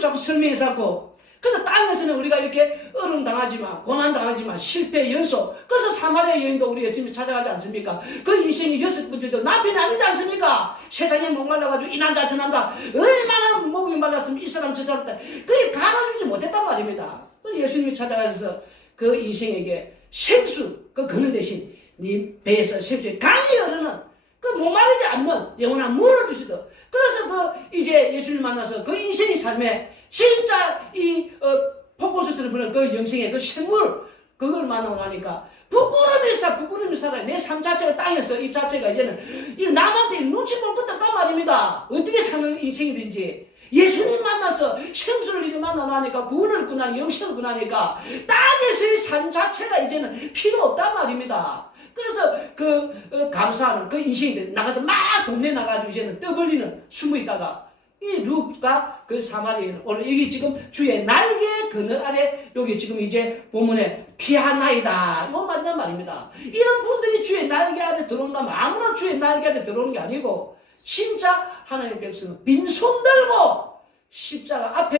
자꾸 설명해서고 그래서 땅에서는 우리가 이렇게 어려움 당하지만 고난 당하지만 실패 연속 그래서 사마리아 여인도 우리가 지금 찾아가지 않습니까? 그 인생이 여섯 번째도 나편이 아니지 않습니까? 세상에 목말라가지고 이 남자 저 남자 얼마나 목이 말랐으면 이 사람 저 사람 그게 갈아주지 못했단 말입니다. 그 예수님이 찾아가셔서 그 인생에게 생수 그 그는 대신 네 배에서 생수에 강이 흐르는 그 목마르지 않는 영원한 물을 주시더. 그래서 그 이제 예수님 만나서 그 인생의 삶에 진짜 이 어, 폭포수처럼 부는 그 영생의 그 생물 그걸 만나고 나니까 부끄러움이 있어 부끄러움이 살아요. 내삶 자체가 땅에서 이 자체가 이제는 이 남한테 눈치 볼 것도 없단 말입니다. 어떻게 사는 인생이든지 예수님 만나서 생수를 이제 만나니까 구원을 구나니 영생을 구나니까 땅에서의 삶 자체가 이제는 필요 없단 말입니다. 그래서 그 어, 감사하는 그 인생이 나가서 막 동네 나가지고 이제는 떠벌리는 숨어 있다가 이 룩과 그 사마리아는 오늘 여기 지금 주의 날개 그늘 아래 여기 지금 이제 본문에 피하나이다 이 말이란 말입니다. 이런 분들이 주의 날개 아래 들어온다면 아무나 주의 날개 아래 들어오는 게 아니고 진짜 하나님의 백성은 빈손 들고 십자가 앞에